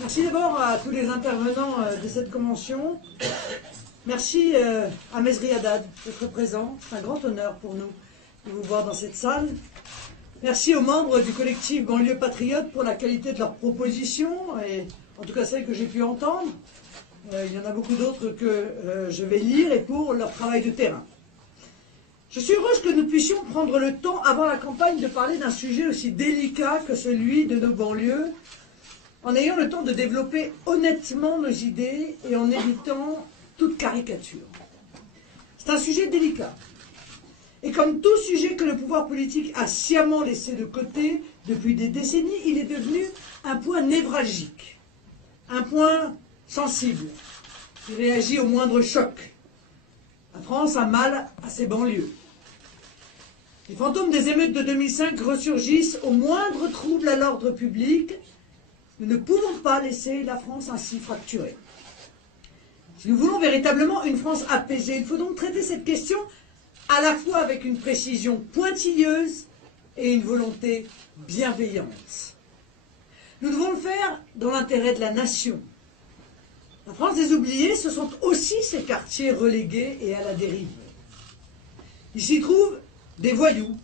Merci d'abord à tous les intervenants de cette convention. Merci à Mesri Haddad d'être présent. C'est un grand honneur pour nous de vous voir dans cette salle. Merci aux membres du collectif Banlieue Patriote pour la qualité de leurs propositions, et en tout cas celles que j'ai pu entendre. Il y en a beaucoup d'autres que je vais lire, et pour leur travail de terrain. Je suis heureuse que nous puissions prendre le temps avant la campagne de parler d'un sujet aussi délicat que celui de nos banlieues, en ayant le temps de développer honnêtement nos idées et en évitant toute caricature. C'est un sujet délicat. Et comme tout sujet que le pouvoir politique a sciemment laissé de côté depuis des décennies, il est devenu un point névralgique, un point sensible, qui réagit au moindre choc. La France a mal à ses banlieues. Les fantômes des émeutes de 2005 ressurgissent au moindre trouble à l'ordre public. Nous ne pouvons pas laisser la France ainsi fracturée. Si nous voulons véritablement une France apaisée, il faut donc traiter cette question à la fois avec une précision pointilleuse et une volonté bienveillante. Nous devons le faire dans l'intérêt de la nation. La France des oubliés, ce sont aussi ces quartiers relégués et à la dérive. Il s'y trouve des voyous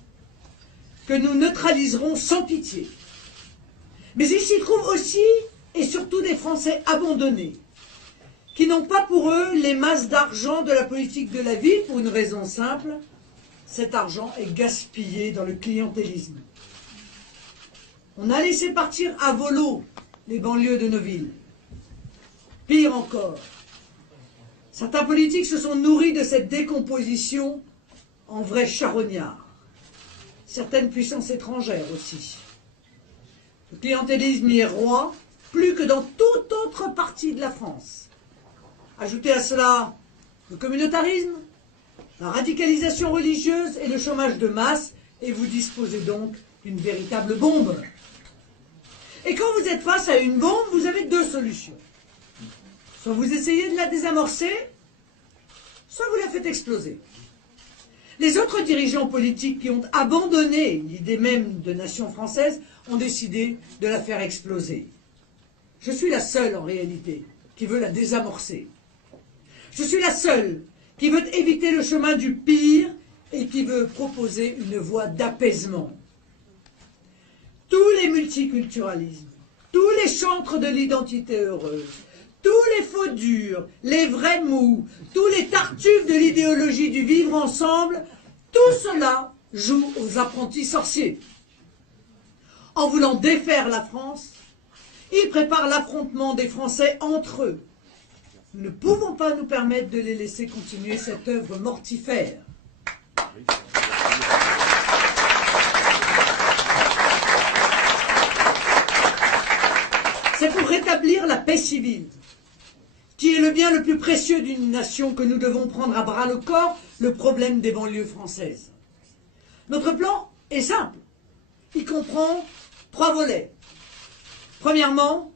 que nous neutraliserons sans pitié. Mais il s'y trouve aussi et surtout des Français abandonnés, qui n'ont pas pour eux les masses d'argent de la politique de la ville pour une raison simple, cet argent est gaspillé dans le clientélisme. On a laissé partir à volo les banlieues de nos villes. Pire encore, certains politiques se sont nourris de cette décomposition en vrais charognards. Certaines puissances étrangères aussi. Le clientélisme y est roi, plus que dans toute autre partie de la France. Ajoutez à cela le communautarisme, la radicalisation religieuse et le chômage de masse, et vous disposez donc d'une véritable bombe. Et quand vous êtes face à une bombe, vous avez deux solutions. Soit vous essayez de la désamorcer, soit vous la faites exploser. Les autres dirigeants politiques qui ont abandonné l'idée même de nation française ont décidé de la faire exploser. Je suis la seule, en réalité, qui veut la désamorcer. Je suis la seule qui veut éviter le chemin du pire et qui veut proposer une voie d'apaisement. Tous les multiculturalismes, tous les chantres de l'identité heureuse, tous les faux durs, les vrais mous, tous les tartuffes de l'idéologie du vivre ensemble, tout cela joue aux apprentis sorciers. En voulant défaire la France, ils préparent l'affrontement des Français entre eux. Nous ne pouvons pas nous permettre de les laisser continuer cette œuvre mortifère. C'est pour rétablir la paix civile, qui est le bien le plus précieux d'une nation, que nous devons prendre à bras le corps le problème des banlieues françaises. Notre plan est simple. Il comprend 3 volets. Premièrement,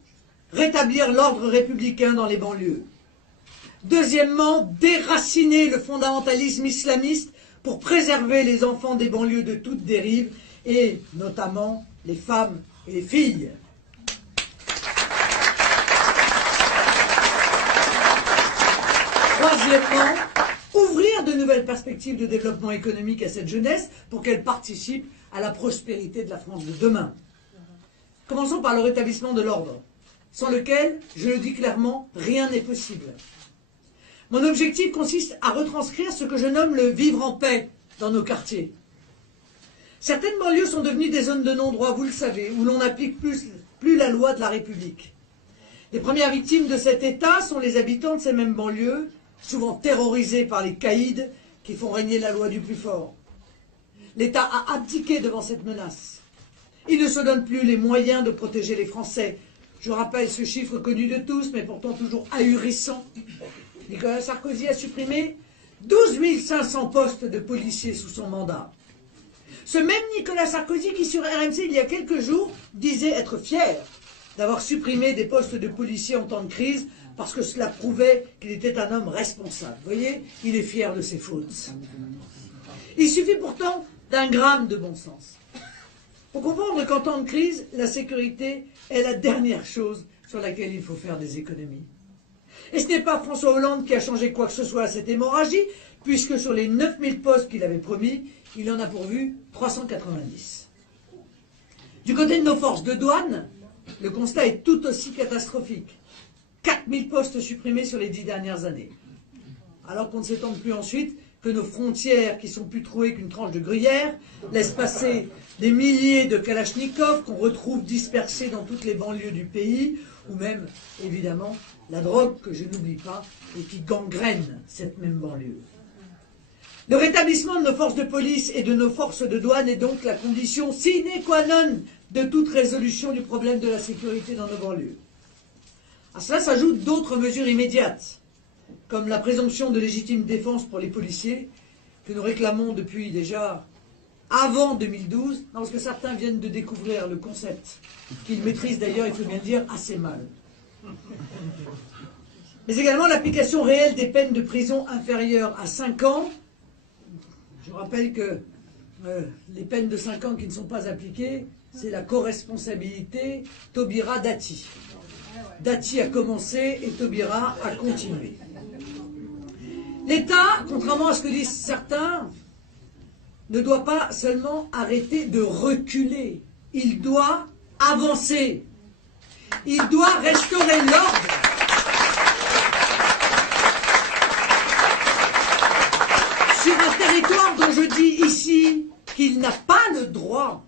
rétablir l'ordre républicain dans les banlieues. Deuxièmement, déraciner le fondamentalisme islamiste pour préserver les enfants des banlieues de toute dérive, et notamment les femmes et les filles. Troisièmement, ouvrir de nouvelles perspectives de développement économique à cette jeunesse pour qu'elle participe à la prospérité de la France de demain. Commençons par le rétablissement de l'ordre, sans lequel, je le dis clairement, rien n'est possible. Mon objectif consiste à retranscrire ce que je nomme le vivre en paix dans nos quartiers. Certaines banlieues sont devenues des zones de non-droit, vous le savez, où l'on n'applique plus la loi de la République. Les premières victimes de cet état sont les habitants de ces mêmes banlieues, souvent terrorisés par les caïds qui font régner la loi du plus fort. L'État a abdiqué devant cette menace. Il ne se donne plus les moyens de protéger les Français. Je rappelle ce chiffre connu de tous, mais pourtant toujours ahurissant. Nicolas Sarkozy a supprimé 12 500 postes de policiers sous son mandat. Ce même Nicolas Sarkozy qui, sur RMC, il y a quelques jours, disait être fier d'avoir supprimé des postes de policiers en temps de crise parce que cela prouvait qu'il était un homme responsable. Vous voyez, il est fier de ses fautes. Il suffit pourtant d'un gramme de bon sens faut comprendre qu'en temps de crise, la sécurité est la dernière chose sur laquelle il faut faire des économies. Et ce n'est pas François Hollande qui a changé quoi que ce soit à cette hémorragie, puisque sur les 9000 postes qu'il avait promis, il en a pourvu 390. Du côté de nos forces de douane, le constat est tout aussi catastrophique. 4000 postes supprimés sur les 10 dernières années. Alors qu'on ne s'étende plus ensuite que nos frontières, qui sont plus trouées qu'une tranche de gruyère, laissent passer des milliers de kalachnikovs qu'on retrouve dispersés dans toutes les banlieues du pays, ou même, évidemment, la drogue, que je n'oublie pas, et qui gangrène cette même banlieue. Le rétablissement de nos forces de police et de nos forces de douane est donc la condition sine qua non de toute résolution du problème de la sécurité dans nos banlieues. À cela s'ajoutent d'autres mesures immédiates, comme la présomption de légitime défense pour les policiers, que nous réclamons depuis déjà avant 2012, parce que certains viennent de découvrir le concept, qu'ils maîtrisent d'ailleurs, il faut bien le dire, assez mal. Mais également l'application réelle des peines de prison inférieures à 5 ans. Je rappelle que les peines de 5 ans qui ne sont pas appliquées, c'est la co-responsabilité Taubira Dati. Dati a commencé et Taubira a continué. L'État, contrairement à ce que disent certains, ne doit pas seulement arrêter de reculer, il doit avancer. Il doit restaurer l'ordre. Sur un territoire dont je dis ici qu'il n'a pas le droit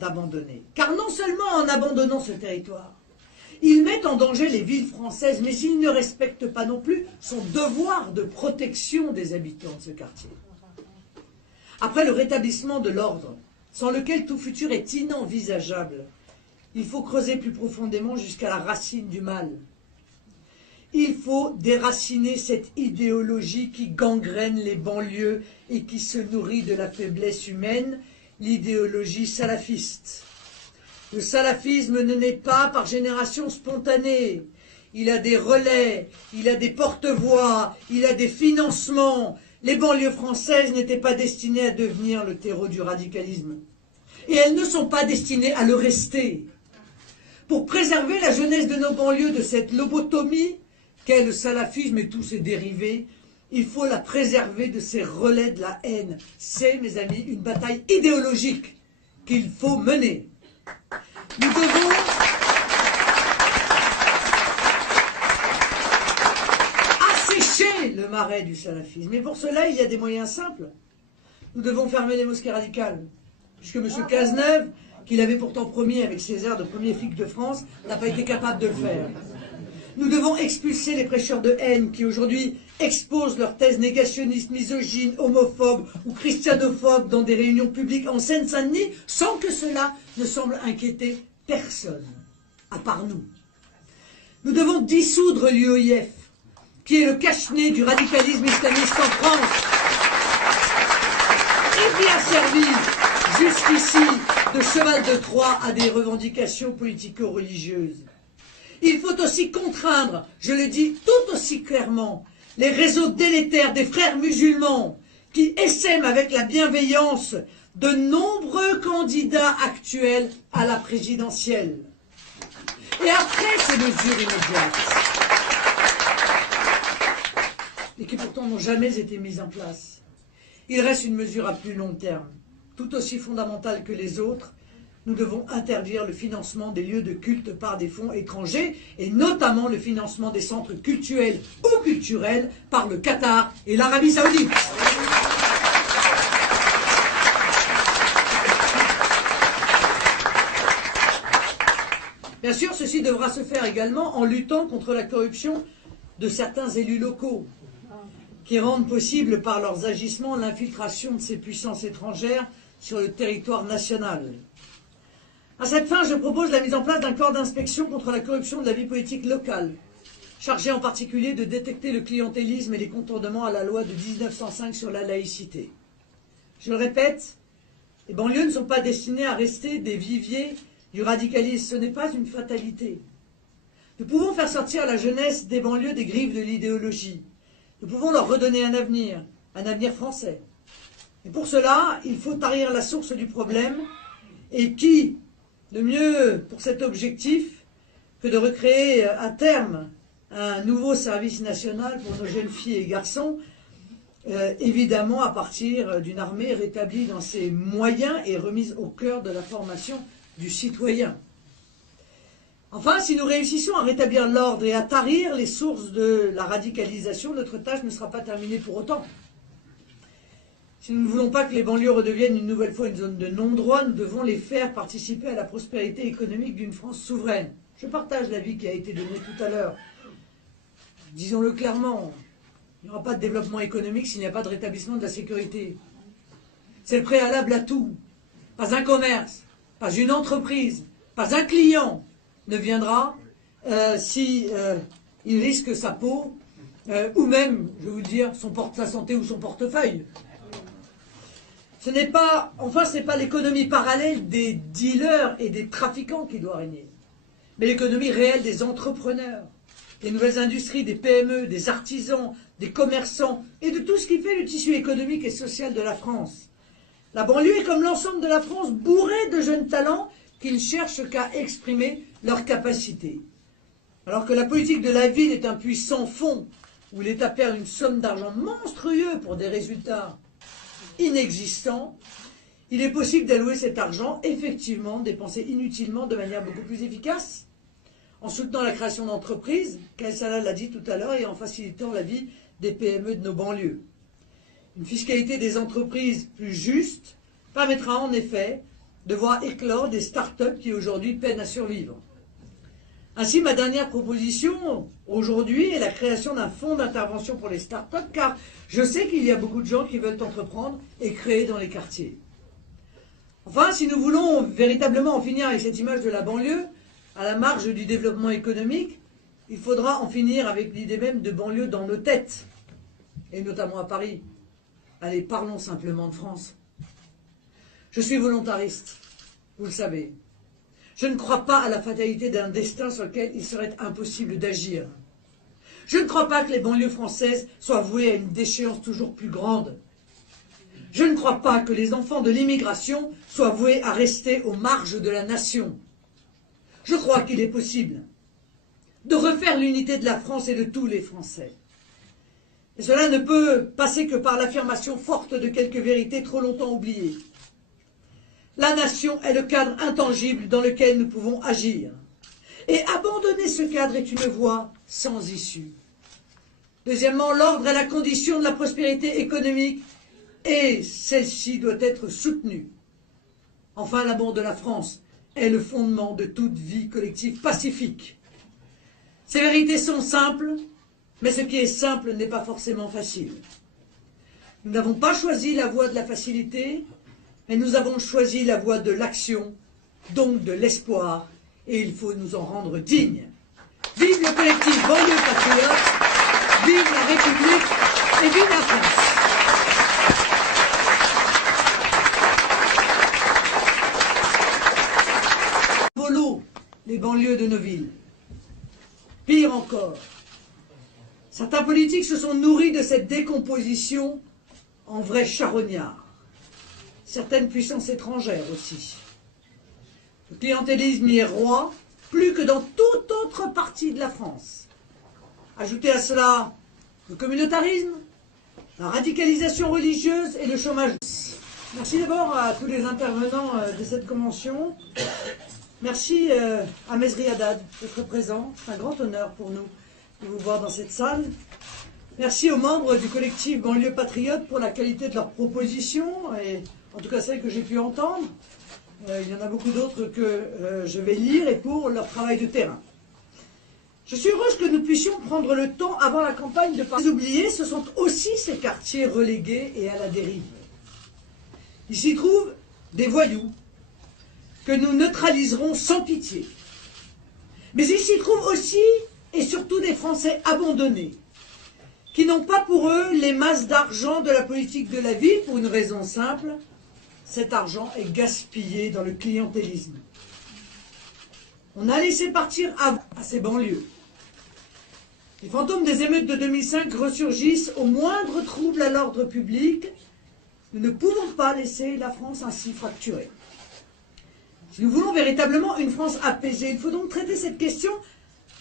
d'abandonner. Car non seulement en abandonnant ce territoire, il met en danger les villes françaises, mais il ne respecte pas non plus son devoir de protection des habitants de ce quartier. Après le rétablissement de l'ordre, sans lequel tout futur est inenvisageable, il faut creuser plus profondément jusqu'à la racine du mal. Il faut déraciner cette idéologie qui gangrène les banlieues et qui se nourrit de la faiblesse humaine, l'idéologie salafiste. Le salafisme ne naît pas par génération spontanée. Il a des relais, il a des porte-voix, il a des financements. Les banlieues françaises n'étaient pas destinées à devenir le terreau du radicalisme. Et elles ne sont pas destinées à le rester. Pour préserver la jeunesse de nos banlieues de cette lobotomie, qu'est le salafisme et tous ses dérivés, il faut la préserver de ces relais de la haine. C'est, mes amis, une bataille idéologique qu'il faut mener. Nous devons assécher le marais du salafisme. Et pour cela, il y a des moyens simples. Nous devons fermer les mosquées radicales. Puisque M. Cazeneuve, qu'il avait pourtant promis avec Césaire de premier flic de France, n'a pas été capable de le faire. Nous devons expulser les prêcheurs de haine qui aujourd'hui exposent leurs thèses négationnistes, misogynes, homophobes ou christianophobes dans des réunions publiques en Seine-Saint-Denis sans que cela ne semble inquiéter personne, à part nous. Nous devons dissoudre l'UOIF, qui est le cache-nez du radicalisme islamiste en France et qui a servi jusqu'ici de cheval de Troie à des revendications politico-religieuses. Il faut aussi contraindre, je le dis tout aussi clairement, les réseaux délétères des frères musulmans qui essaiment avec la bienveillance de nombreux candidats actuels à la présidentielle. Et après ces mesures immédiates, et qui pourtant n'ont jamais été mises en place, il reste une mesure à plus long terme, tout aussi fondamentale que les autres. Nous devons interdire le financement des lieux de culte par des fonds étrangers, et notamment le financement des centres cultuels ou culturels par le Qatar et l'Arabie Saoudite. Bien sûr, ceci devra se faire également en luttant contre la corruption de certains élus locaux, qui rendent possible par leurs agissements l'infiltration de ces puissances étrangères sur le territoire national. À cette fin, je propose la mise en place d'un corps d'inspection contre la corruption de la vie politique locale, chargé en particulier de détecter le clientélisme et les contournements à la loi de 1905 sur la laïcité. Je le répète, les banlieues ne sont pas destinées à rester des viviers du radicalisme, ce n'est pas une fatalité. Nous pouvons faire sortir la jeunesse des banlieues des griffes de l'idéologie. Nous pouvons leur redonner un avenir français. Et pour cela, il faut tarir la source du problème Et qui, de mieux pour cet objectif, que de recréer à terme un nouveau service national pour nos jeunes filles et garçons, évidemment à partir d'une armée rétablie dans ses moyens et remise au cœur de la formation du citoyen. Enfin, si nous réussissons à rétablir l'ordre et à tarir les sources de la radicalisation, notre tâche ne sera pas terminée pour autant. Si nous ne voulons pas que les banlieues redeviennent une nouvelle fois une zone de non-droit, nous devons les faire participer à la prospérité économique d'une France souveraine. Je partage l'avis qui a été donné tout à l'heure. Disons-le clairement, il n'y aura pas de développement économique s'il n'y a pas de rétablissement de la sécurité. C'est le préalable à tout. Pas un commerce, pas une entreprise, pas un client ne viendra si il risque sa peau ou même, je vais vous dire, sa santé ou son portefeuille. Ce n'est pas l'économie parallèle des dealers et des trafiquants qui doit régner, mais l'économie réelle des entrepreneurs, des nouvelles industries, des PME, des artisans, des commerçants et de tout ce qui fait le tissu économique et social de la France. La banlieue est comme l'ensemble de la France bourrée de jeunes talents qui ne cherchent qu'à exprimer leurs capacités. Alors que la politique de la ville est un puits sans fond, où l'État perd une somme d'argent monstrueuse pour des résultats inexistants, il est possible d'allouer cet argent, effectivement, dépensé inutilement de manière beaucoup plus efficace, en soutenant la création d'entreprises, Khaïs Salah l'a dit tout à l'heure, et en facilitant la vie des PME de nos banlieues. Une fiscalité des entreprises plus juste permettra en effet de voir éclore des start-up qui aujourd'hui peinent à survivre. Ainsi, ma dernière proposition aujourd'hui est la création d'un fonds d'intervention pour les start-up, car je sais qu'il y a beaucoup de gens qui veulent entreprendre et créer dans les quartiers. Enfin, si nous voulons véritablement en finir avec cette image de la banlieue, à la marge du développement économique, il faudra en finir avec l'idée même de banlieue dans nos têtes, et notamment à Paris. Allez, parlons simplement de France. Je suis volontariste, vous le savez. Je ne crois pas à la fatalité d'un destin sur lequel il serait impossible d'agir. Je ne crois pas que les banlieues françaises soient vouées à une déchéance toujours plus grande. Je ne crois pas que les enfants de l'immigration soient voués à rester aux marges de la nation. Je crois qu'il est possible de refaire l'unité de la France et de tous les Français. Et cela ne peut passer que par l'affirmation forte de quelques vérités trop longtemps oubliées. La nation est le cadre intangible dans lequel nous pouvons agir. Et abandonner ce cadre est une voie sans issue. Deuxièmement, l'ordre est la condition de la prospérité économique et celle-ci doit être soutenue. Enfin, l'amour de la France est le fondement de toute vie collective pacifique. Ces vérités sont simples, mais ce qui est simple n'est pas forcément facile. Nous n'avons pas choisi la voie de la facilité, mais nous avons choisi la voie de l'action, donc de l'espoir, et il faut nous en rendre dignes. Vive le collectif Banlieue Patriote, vive la République et vive la France. Volo, les banlieues de nos villes. Pire encore, certains politiques se sont nourris de cette décomposition en vrais charognards. Certaines puissances étrangères aussi. Le clientélisme y est roi, plus que dans toute autre partie de la France. Ajoutez à cela le communautarisme, la radicalisation religieuse et le chômage. Merci d'abord à tous les intervenants de cette convention. Merci à Mezri Haddad d'être présent. C'est un grand honneur pour nous de vous voir dans cette salle. Merci aux membres du collectif Banlieue Patriote pour la qualité de leurs propositions, et en tout cas celles que j'ai pu entendre. Il y en a beaucoup d'autres que je vais lire, et pour leur travail de terrain. Je suis heureuse que nous puissions prendre le temps avant la campagne de ne pas oublier, ce sont aussi ces quartiers relégués et à la dérive. Il s'y trouve des voyous que nous neutraliserons sans pitié. Mais il s'y trouve aussi et surtout des Français abandonnés, qui n'ont pas pour eux les masses d'argent de la politique de la ville pour une raison simple, cet argent est gaspillé dans le clientélisme. On a laissé partir à ces banlieues. Les fantômes des émeutes de 2005 ressurgissent au moindre trouble à l'ordre public. Nous ne pouvons pas laisser la France ainsi fracturée. Si nous voulons véritablement une France apaisée, il faut donc traiter cette question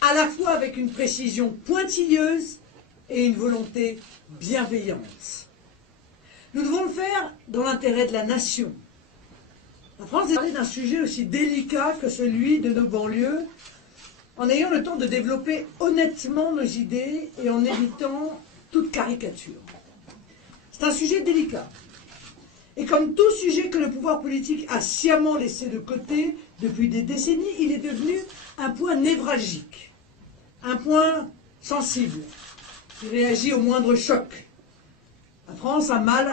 à la fois avec une précision pointilleuse et une volonté bienveillante. Nous devons le faire dans l'intérêt de la nation. La France est d'un sujet aussi délicat que celui de nos banlieues, en ayant le temps de développer honnêtement nos idées et en évitant toute caricature. C'est un sujet délicat. Et comme tout sujet que le pouvoir politique a sciemment laissé de côté depuis des décennies, il est devenu un point névralgique, un point sensible, qui réagit au moindre choc. La France a mal